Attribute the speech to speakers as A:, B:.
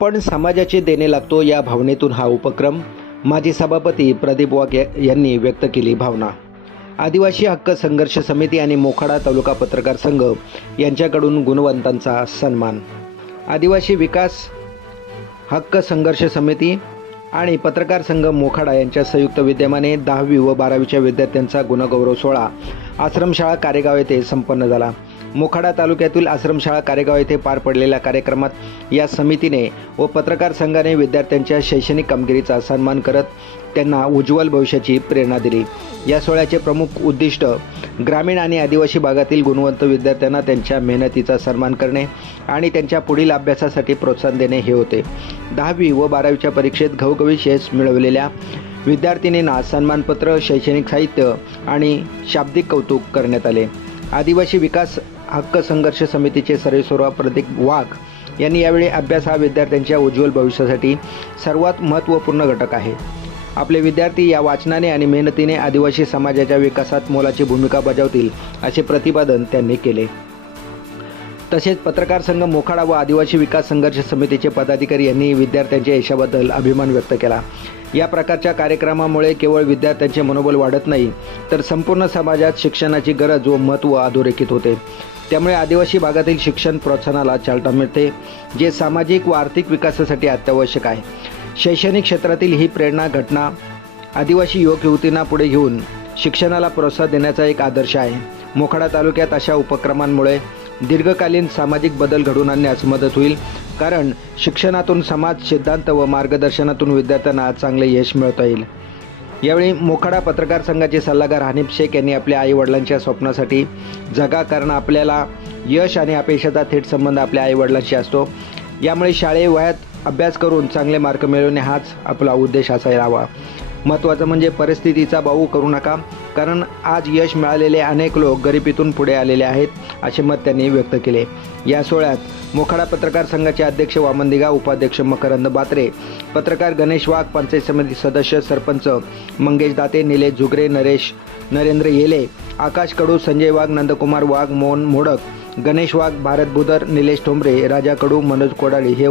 A: पण समाजाचे देणे लागतो या भावनेतून हा उपक्रम. माजी सभापती प्रदीप वाघ यांनी व्यक्त केली भावना. आदिवासी हक्क संघर्ष समिती आणि मोखाडा तालुका पत्रकार संघ यांच्याकडून गुणवंतांचा सन्मान. आदिवासी विकास हक्क संघर्ष समिती आणि पत्रकार संघ मोखाडा यांच्या संयुक्त विद्यमाने दहावी व बारावीच्या विद्यार्थ्यांचा गुणगौरव सोहळा आश्रमशाळा कारेगाव येथे संपन्न झाला. मोखाडा तालुक्यातील आश्रमशाळा कारेगाव येथे पार पडलेल्या कार्यक्रमात या समितीने व पत्रकार संघाने विद्यार्थ्यांच्या शैक्षणिक कामगिरीचा सन्मान करत त्यांना उज्ज्वल भविष्याची प्रेरणा दिली. या सोहळ्याचे प्रमुख उद्दिष्ट ग्रामीण आणि आदिवासी भागातील गुणवंत विद्यार्थ्यांना त्यांच्या मेहनतीचा सन्मान करणे आणि त्यांच्या पुढील अभ्यासासाठी प्रोत्साहन देणे हे होते. दहावी व बारावीच्या परीक्षेत घवघवी शेष मिळवलेल्या विद्यार्थिनींना सन्मानपत्र शैक्षणिक साहित्य आणि शाब्दिक कौतुक करण्यात आले. आदिवासी विकास हक्क संघर्ष समितीचे सर्वेसर्वा प्रदीप वाघ यांनी यावेळी अभ्यास हा विद्यार्थ्यांच्या उज्ज्वल भविष्यासाठी सर्वात महत्त्वपूर्ण घटक आहे. आपले विद्यार्थी या वाचनाने आणि मेहनतीने आदिवासी समाजाच्या विकासात मोलाची भूमिका बजावतील असे प्रतिपादन त्यांनी केले. तसेच पत्रकार संघ मोखाडा व आदिवासी विकास संघर्ष समितीचे पदाधिकारी यांनी विद्यार्थ्यांच्या यशाबद्दल अभिमान व्यक्त केला. या प्रकारच्या कार्यक्रमामुळे केवळ विद्यार्थ्यांचे मनोबल वाढत नाही तर संपूर्ण समाजात शिक्षणाची गरज व महत्त्व अधोरेखित होते. त्यामुळे आदिवासी भागातील शिक्षण प्रोत्साहनाला चालना मिळते जे सामाजिक व आर्थिक विकासासाठी अत्यावश्यक आहे. शैक्षणिक क्षेत्रातील ही प्रेरणा घटना आदिवासी युवक युवतींना पुढे घेऊन शिक्षणाला प्रोत्साहन देण्याचा एक आदर्श आहे. मोखाडा तालुक्यात अशा उपक्रमांमुळे दीर्घकालीन सामाजिक बदल घडवून आणण्यास मदत होईल कारण शिक्षणातून समाज सिद्धांत व मार्गदर्शनातून विद्यार्थ्यांना चांगले यश मिळवता येईल. यावेळी मोखाडा पत्रकार संघाचे सल्लागार हनीफ शेख यांनी आपल्या आई वडिलांच्या स्वप्नासाठी जगा कारण आपल्याला यश आणि अपेक्षाचा थेट संबंध आपल्या आई वडिलांशी असतो. यामुळे शाळेय वयात अभ्यास करून चांगले मार्क मिळवणे हाच आपला उद्देश असायला हवा. महत्त्वाचं म्हणजे परिस्थितीचा बाऊ करू नका. कारण आज यश मिळालेले अनेक लोक गरिबीतून पुढे आलेले आहेत असे मत त्यांनी व्यक्त केले. या सोहळ्यात मोखाडा पत्रकार संघाचे अध्यक्ष वामन दिगा उपाध्यक्ष मकरंद बात्रे पत्रकार गणेश वाघ पंचायत समिती सदस्य सरपंच मंगेश दाते निलेश झुगरे नरेश नरेंद्र येले आकाश कडू संजय वाघ नंदकुमार वाघ मोहन मोडक गणेश वाघ भारत बुदर निलेश ठोंबरे राजा कडू मनोज कोडाळी हे